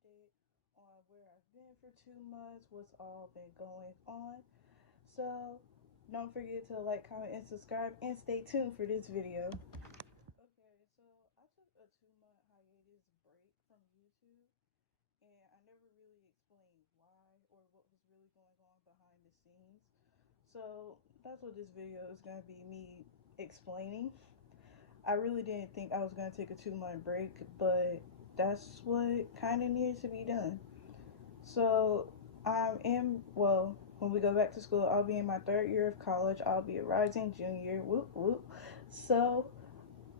update on where I've been for 2 months, what's all been going on. So don't forget to like, comment, and subscribe, and stay tuned for this video. Okay, so I took a 2 month hiatus break from YouTube, and I never really explained why or what was really going on behind the scenes. So that's what this video is going to be, me explaining. I really didn't think I was going to take a 2 month break, but that's what kind of needs to be done. So I'm in, well, when we go back to school, I'll be in my third year of college. I'll be a rising junior. Whoop, whoop. So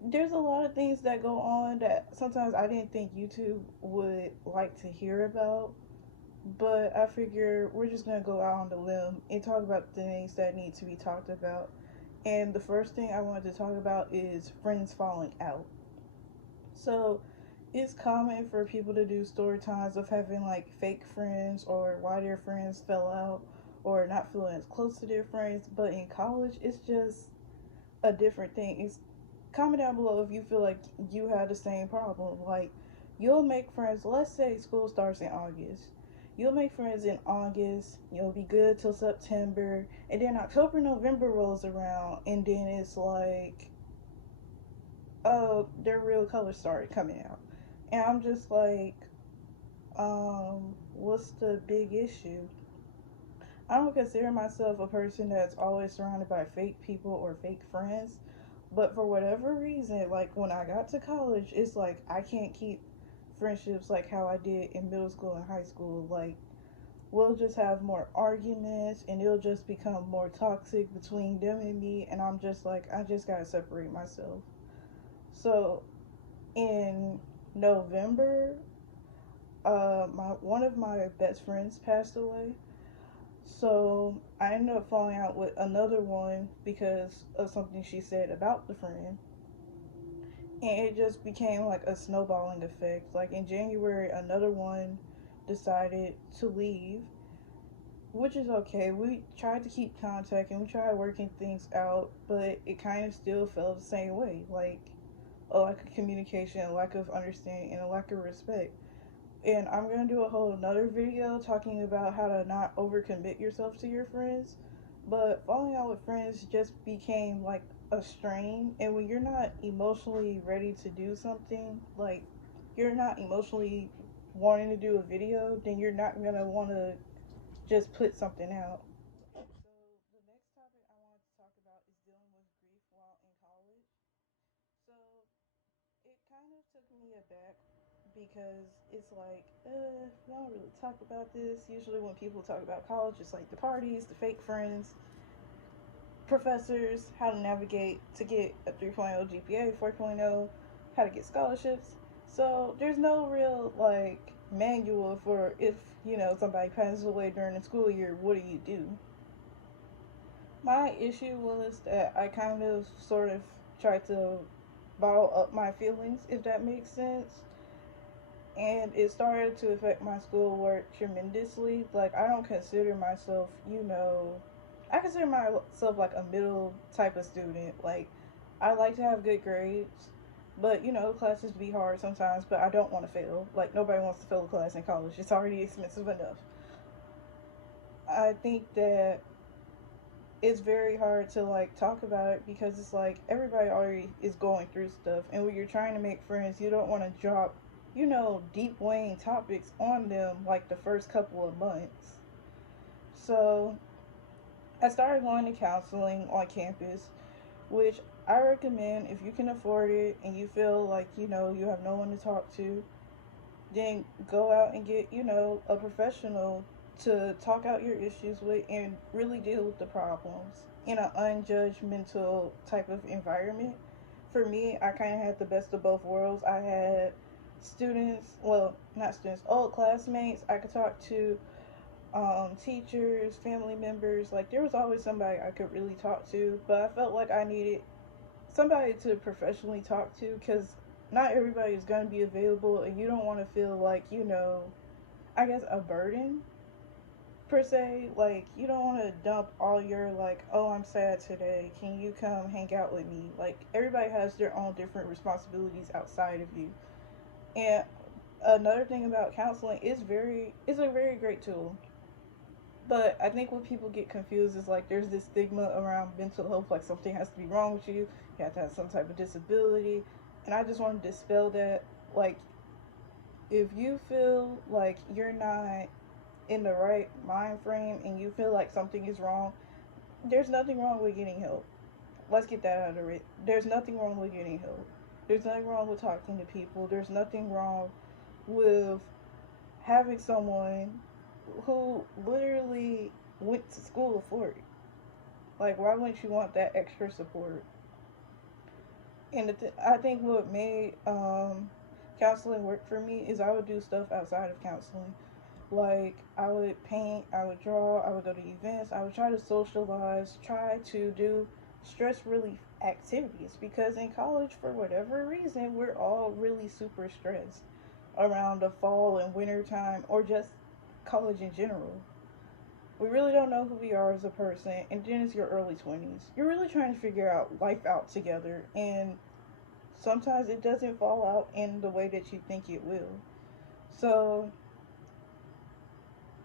there's a lot of things that go on that sometimes I didn't think YouTube would like to hear about. But I figure we're just going to go out on the limb and talk about the things that need to be talked about. And the first thing I wanted to talk about is friends falling out. So it's common for people to do story times of having like fake friends or why their friends fell out or not feeling as close to their friends. But in college, it's just a different thing. It's comment down below if you feel like you had the same problem. Like, you'll make friends, let's say school starts in August. You'll make friends in August, you'll be good till September, and then October, November rolls around, and then it's like, oh, their real colors started coming out. And I'm just like, what's the big issue? I don't consider myself a person that's always surrounded by fake people or fake friends. But for whatever reason, like when I got to college, it's like I can't keep friendships like how I did in middle school and high school. Like, we'll just have more arguments and it'll just become more toxic between them and me. And I'm just like, I just gotta separate myself. So in November, my one of my best friends passed away. So I ended up falling out with another one because of something she said about the friend. And it just became like a snowballing effect. Like in January, another one decided to leave, which is okay. We tried to keep contact and we tried working things out, but it kind of still felt the same way. Like a lack of communication, a lack of understanding, and a lack of respect. And I'm gonna do a whole another video talking about how to not overcommit yourself to your friends. But falling out with friends just became like a strain, and when you're not emotionally ready to do something, like you're not emotionally wanting to do a video, then you're not gonna want to just put something out. So the next topic I wanted to talk about is dealing with grief while in college. So it kind of took me aback because it's like, we don't really talk about this. Usually, when people talk about college, it's like the parties, the fake friends, professors, how to navigate to get a 3.0 GPA, 4.0, how to get scholarships. So, there's no real like manual for if somebody passes away during the school year, what do you do? My issue was that I kind of sort of tried to bottle up my feelings, if that makes sense. And it started to affect my schoolwork tremendously. Like, I don't consider myself, I consider myself like a middle type of student. Like, I like to have good grades, but classes be hard sometimes, but I don't want to fail. Like, nobody wants to fail a class in college, it's already expensive enough. I think that it's very hard to like talk about it because it's like everybody already is going through stuff, and when you're trying to make friends, you don't want to drop deep weighing topics on them like the first couple of months. So I started going to counseling on campus, which I recommend if you can afford it and you feel like you have no one to talk to. Then go out and get a professional to talk out your issues with and really deal with the problems in an unjudgmental type of environment. For me, I kind of had the best of both worlds. I had students, well, not students, old classmates I could talk to, teachers, family members. Like, there was always somebody I could really talk to, but I felt like I needed somebody to professionally talk to because not everybody is going to be available, and you don't want to feel like I guess a burden per se. Like, you don't want to dump all your like, oh, I'm sad today, can you come hang out with me? Like, everybody has their own different responsibilities outside of you. And another thing about counseling is it's a very great tool. But I think what people get confused is like there's this stigma around mental health, like something has to be wrong with you, you have to have some type of disability. And I just want to dispel that. Like, if you feel like you're not in the right mind frame and you feel like something is wrong, there's nothing wrong with getting help. Let's get that out of it. There's nothing wrong with getting help. There's nothing wrong with talking to people. There's nothing wrong with having someone who literally went to school for it. Like, why wouldn't you want that extra support? And I think what made counseling work for me is I would do stuff outside of counseling. Like, I would paint, I would draw, I would go to events, I would try to socialize, try to do stress relief activities. Because in college, for whatever reason, we're all really super stressed around the fall and winter time, or just college in general. We really don't know who we are as a person, and then it's your early 20s. You're really trying to figure out life out together, and sometimes it doesn't fall out in the way that you think it will. So,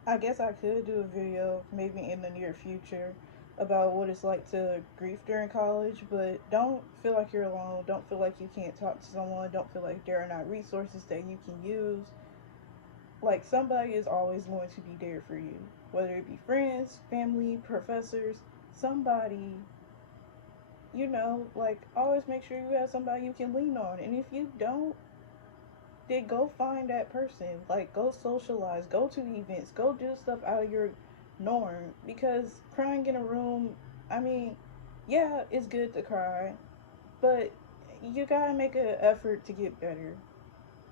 I guess I could do a video maybe in the near future about what it's like to grieve during college, but don't feel like you're alone. Don't feel like you can't talk to someone. Don't feel like there are not resources that you can use. Like, somebody is always going to be there for you, whether it be friends, family, professors, somebody. Like, always make sure you have somebody you can lean on. And if you don't, then go find that person. Like, go socialize, go to events, go do stuff out of your norm. Because crying in a room, I mean, yeah, it's good to cry, but you gotta make an effort to get better.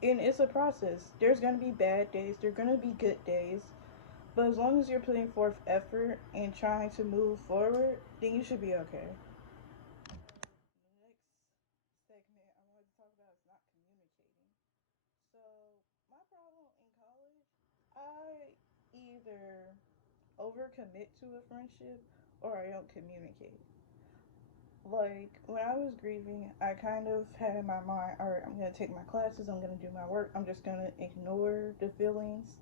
And it's a process. There's gonna be bad days, there's gonna be good days, but as long as you're putting forth effort and trying to move forward, then you should be okay. Next segment I wanted to talk about is not communicating. So, my problem in college, I either overcommit to a friendship or I don't communicate. Like, when I was grieving, I kind of had in my mind, all right, I'm going to take my classes, I'm going to do my work, I'm just going to ignore the feelings.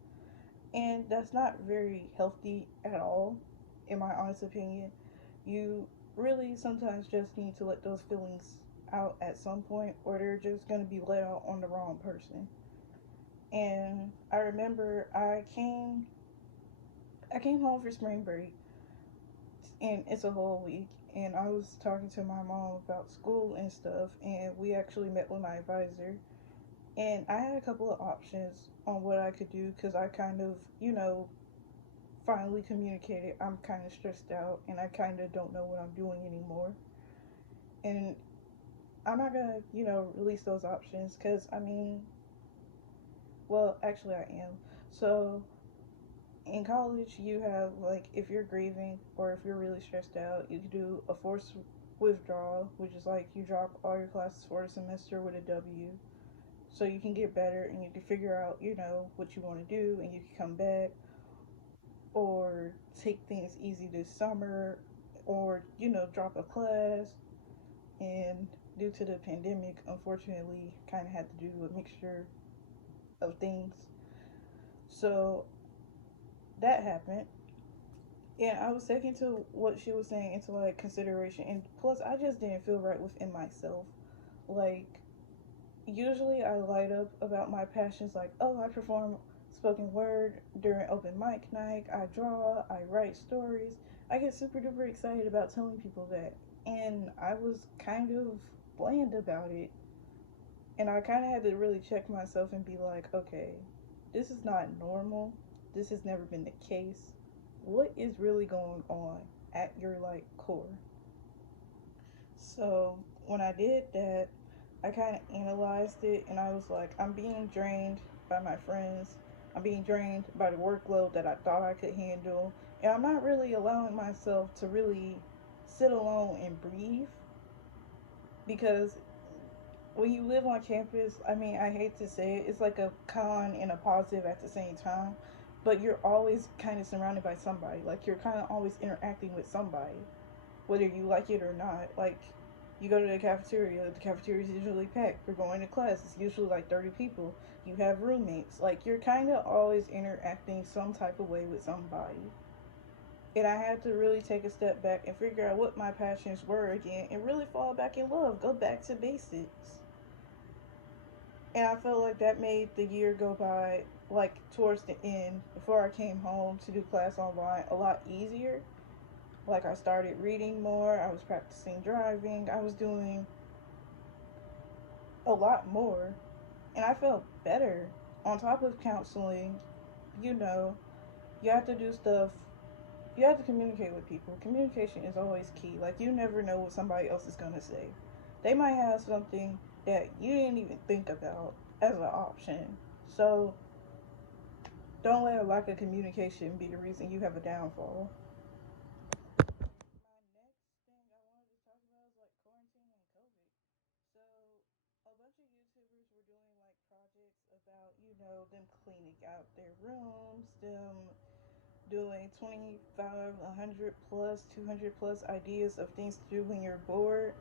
And that's not very healthy at all, in my honest opinion. You really sometimes just need to let those feelings out at some point, or they're just going to be let out on the wrong person. And I remember I came home for spring break, and it's a whole week. And I was talking to my mom about school and stuff, and we actually met with my advisor. And I had a couple of options on what I could do because I kind of, finally communicated. I'm kind of stressed out, and I kind of don't know what I'm doing anymore. And I'm not gonna, release those options because I mean, well, actually, I am. So, in college you have, like, if you're grieving or if you're really stressed out, you can do a forced withdrawal, which is like you drop all your classes for a semester with a W, so you can get better and you can figure out, what you want to do, and you can come back, or take things easy this summer, or drop a class. And due to the pandemic, unfortunately, kind of had to do a mixture of things. So that happened, and I was taking to what she was saying into like consideration, and plus I just didn't feel right within myself. Like, usually I light up about my passions, like, oh, I perform spoken word during open mic night, I draw, I write stories. I get super duper excited about telling people that, and I was kind of bland about it. And I kind of had to really check myself and be like, okay, this is not normal. This has never been the case. What is really going on at your like core? So when I did that, I kind of analyzed it, and I was like, I'm being drained by my friends. I'm being drained by the workload that I thought I could handle. And I'm not really allowing myself to really sit alone and breathe, because when you live on campus, I mean, I hate to say it, it's like a con and a positive at the same time, but you're always kind of surrounded by somebody. Like, you're kind of always interacting with somebody, whether you like it or not. Like, You go to the cafeteria is usually packed. You're going to class, it's usually like 30 people. You have roommates. Like, you're kind of always interacting some type of way with somebody. And I had to really take a step back and figure out what my passions were again and really fall back in love. Go back to basics. And I felt like that made the year go by, like towards the end, before I came home to do class online, a lot easier. Like, I started reading more, I was practicing driving, I was doing a lot more, and I felt better. On top of counseling, you know, you have to do stuff, you have to communicate with people. Communication is always key. Like, you never know what somebody else is going to say. They might have something that you didn't even think about as an option. So, don't let a lack of communication be the reason you have a downfall. My next thing I wanted to talk about is like quarantine and COVID. So a bunch of YouTubers were doing like projects about, them cleaning out their rooms, them doing 25, 100 plus, 200 plus ideas of things to do when you're bored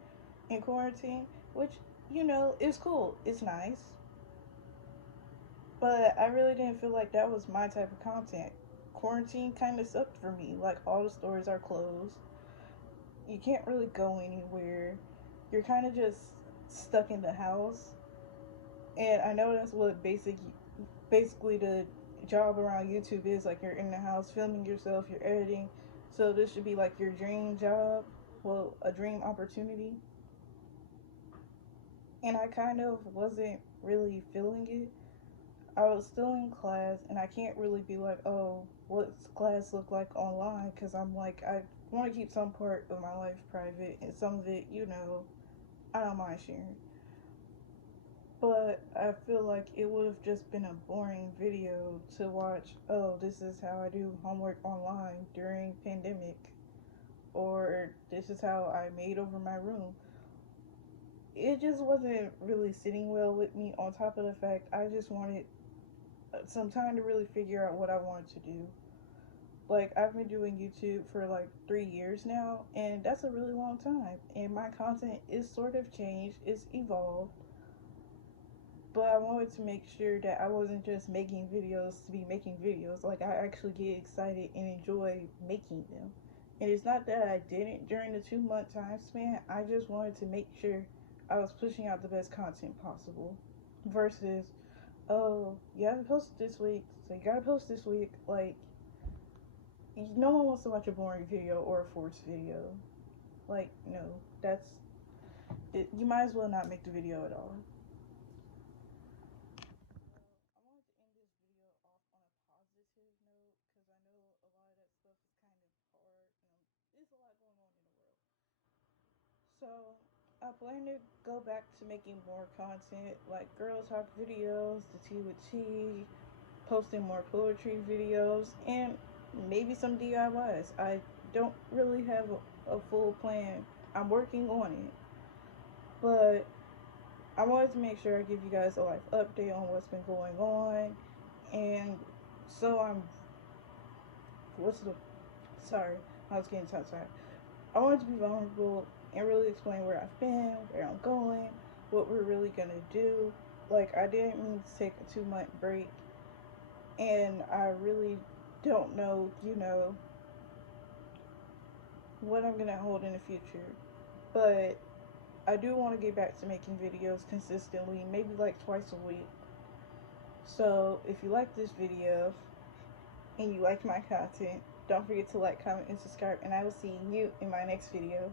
in quarantine, which, is cool. It's nice. But I really didn't feel like that was my type of content. Quarantine kind of sucked for me. Like, all the stores are closed. You can't really go anywhere. You're kind of just stuck in the house. And I know that's what basically the job around YouTube is. Like, you're in the house filming yourself, you're editing. So this should be like your dream job. Well, a dream opportunity. And I kind of wasn't really feeling it. I was still in class, and I can't really be like, oh, what's class look like online? Because I'm like, I want to keep some part of my life private, and some of it, I don't mind sharing. But I feel like it would have just been a boring video to watch. Oh, this is how I do homework online during pandemic, or this is how I made over my room. It just wasn't really sitting well with me. On top of the fact, I just wanted some time to really figure out what I wanted to do. Like, I've been doing YouTube for like 3 years now, and that's a really long time. And my content is sort of changed, it's evolved. But I wanted to make sure that I wasn't just making videos to be making videos. Like, I actually get excited and enjoy making them. And it's not that I didn't during the 2 month time span, I just wanted to make sure I was pushing out the best content possible. Versus, oh, you haven't posted this week, so you gotta post this week. Like, no one wants to watch a boring video or a forced video. Like, no, that's it. You might as well not make the video at all. I wanted to end this video off on a positive note because I know a lot of that stuff is kind of hard. There's a lot going on in the world. So I plan to go back to making more content, like girl talk videos, the tea with tea, posting more poetry videos, and maybe some DIYs. I don't really have a full plan. I'm working on it, but I wanted to make sure I give you guys a life update on what's been going on, and so what's the sorry, I was getting tongue tied. I wanted to be vulnerable and really explain where I've been, where I'm going, what we're really gonna do. Like, I didn't mean to take a 2 month break, and I really don't know, what I'm gonna hold in the future. But I do want to get back to making videos consistently, maybe like twice a week. So if you like this video and you like my content, don't forget to like, comment, and subscribe, and I will see you in my next video.